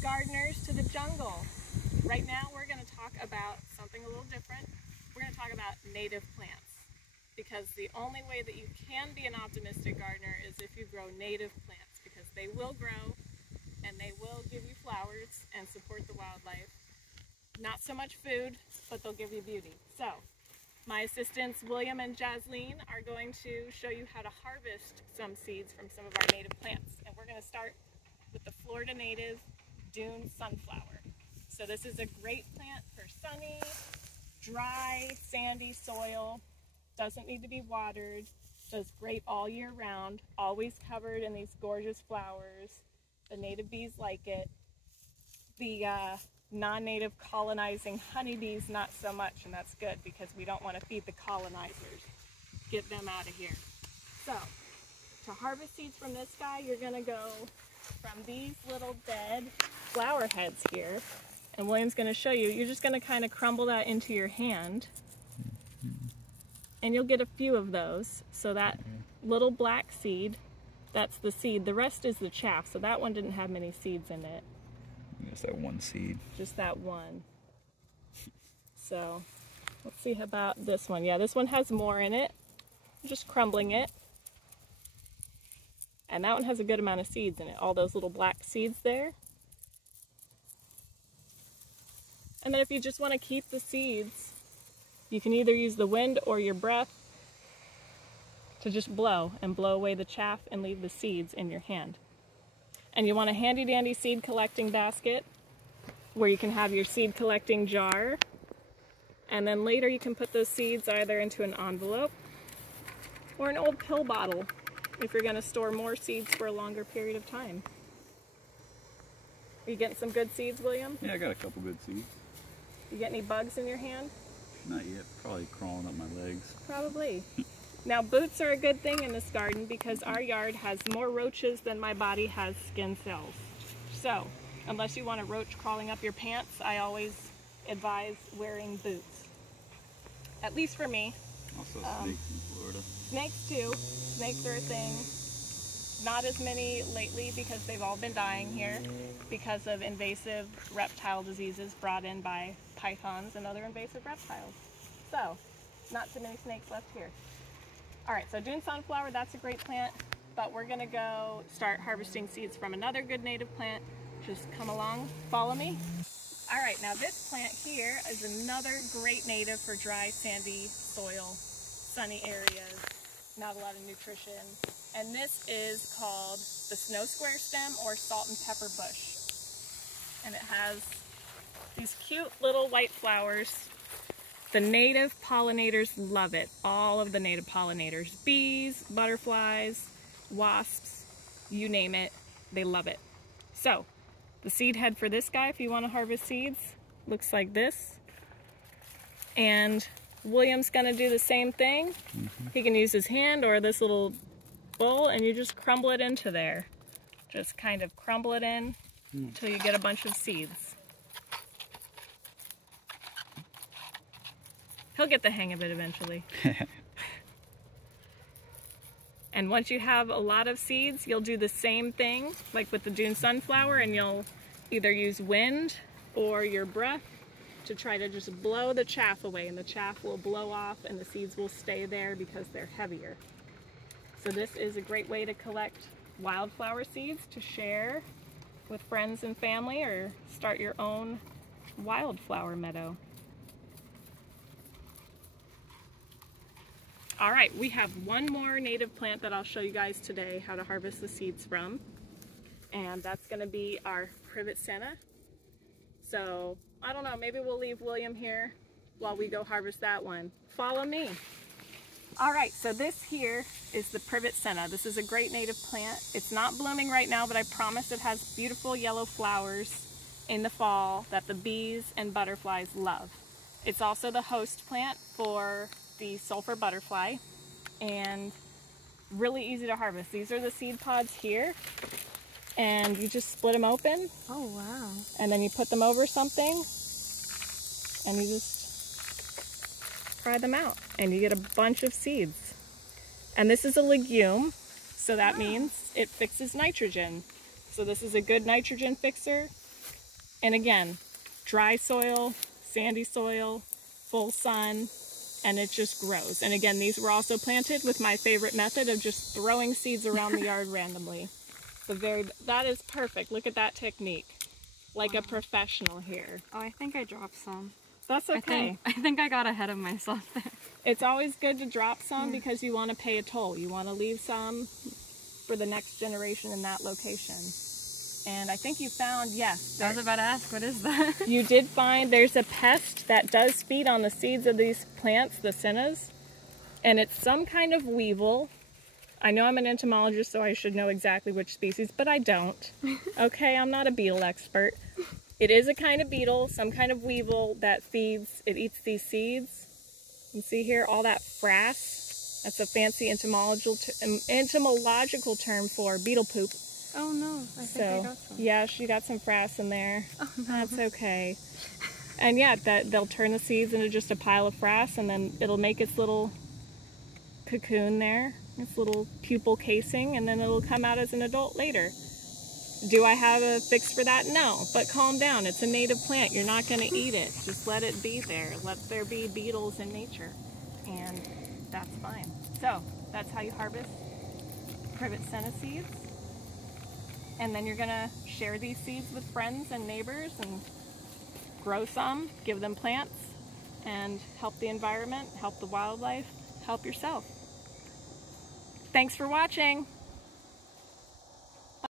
gardeners to the jungle. Right now we're going to talk about something a little different. We're going to talk about native plants, because the only way that you can be an optimistic gardener is if you grow native plants, because they will grow and they will give you flowers and support the wildlife. Not so much food, but they'll give you beauty. So my assistants William and Jasleen are going to show you how to harvest some seeds from some of our native plants. And we're going to start with the Florida native dune sunflower. So this is a great plant for sunny, dry, sandy soil. Doesn't need to be watered. Does great all year round. Always covered in these gorgeous flowers. The native bees like it. The non-native colonizing honeybees not so much, and that's good because we don't want to feed the colonizers. Get them out of here. So to harvest seeds from this guy, you're going to go from these little dead flower heads here, and William's going to show you. You're just going to kind of crumble that into your hand, and you'll get a few of those. So that little black seed, that's the seed. The rest is the chaff, so that one didn't have many seeds in it. Just that one seed. Just that one. So let's see about this one. Yeah, this one has more in it. I'm just crumbling it. And that one has a good amount of seeds in it. All those little black seeds there. And then if you just want to keep the seeds, you can either use the wind or your breath to just blow away the chaff and leave the seeds in your hand. And you want a handy dandy seed collecting basket where you can have your seed collecting jar, and then later you can put those seeds either into an envelope or an old pill bottle if you're going to store more seeds for a longer period of time. Are you getting some good seeds, William? Yeah, I got a couple good seeds. You get any bugs in your hand? Not yet. Probably crawling up my legs. Probably. Now boots are a good thing in this garden because our yard has more roaches than my body has skin cells. So, unless you want a roach crawling up your pants, I always advise wearing boots. At least for me. Also snakes in Florida. Snakes too. Snakes are a thing. Not as many lately because they've all been dying here because of invasive reptile diseases brought in by pythons and other invasive reptiles. So, not so many snakes left here. Alright, so dune sunflower, that's a great plant, but we're going to go start harvesting seeds from another good native plant. Just come along, follow me. Alright, now this plant here is another great native for dry, sandy soil, sunny areas, not a lot of nutrition. And this is called the snow square stem or salt and pepper bush. And it has these cute little white flowers. The native pollinators love it. All of the native pollinators, bees, butterflies, wasps, you name it, they love it. So, the seed head for this guy, if you want to harvest seeds, looks like this. And William's gonna do the same thing. He can use his hand or this little bowl, and you just crumble it into there. Just kind of crumble it in until you get a bunch of seeds. He'll get the hang of it eventually. And once you have a lot of seeds, you'll do the same thing like with the dune sunflower, and you'll either use wind or your breath to try to just blow the chaff away, and the chaff will blow off and the seeds will stay there because they're heavier. So this is a great way to collect wildflower seeds to share with friends and family, or start your own wildflower meadow. All right, we have one more native plant that I'll show you guys today how to harvest the seeds from, and that's going to be our privet senna. So I don't know, maybe we'll leave William here while we go harvest that one. Follow me. All right, so this here is the privet senna. This is a great native plant. It's not blooming right now, but I promise it has beautiful yellow flowers in the fall that the bees and butterflies love. It's also the host plant for the sulfur butterfly, and really easy to harvest. These are the seed pods here, and you just split them open. Oh wow. And then you put them over something and you just fry them out, and you get a bunch of seeds. And this is a legume, so that means it fixes nitrogen. So this is a good nitrogen fixer. And again, dry soil, sandy soil, full sun, and it just grows. And again, these were also planted with my favorite method of just throwing seeds around the yard randomly. That is perfect. Look at that technique. Like a professional here. Oh, I think I dropped some. That's okay. I think I got ahead of myself there. It's always good to drop some because you want to pay a toll. You want to leave some for the next generation in that location. And I think you found, yes. I was about to ask, what is that? You did find there's a pest that does feed on the seeds of these plants, the sennas. And it's some kind of weevil. I know I'm an entomologist, so I should know exactly which species, but I don't. Okay, I'm not a beetle expert. It is a kind of beetle, some kind of weevil that feeds, it eats these seeds. You see here, all that frass. That's a fancy entomological term for beetle poop. Oh no, I think I got some. Yeah, she got some frass in there. Oh no. That's okay. And yeah, they'll turn the seeds into just a pile of frass, and then it'll make its little cocoon there, its little pupal casing, and then it'll come out as an adult later. Do I have a fix for that? No, but calm down. It's a native plant. You're not going to eat it. Just let it be there. Let there be beetles in nature, and that's fine. So that's how you harvest privet senna seeds. And then you're going to share these seeds with friends and neighbors and grow some, give them plants, and help the environment, help the wildlife, help yourself. Thanks for watching.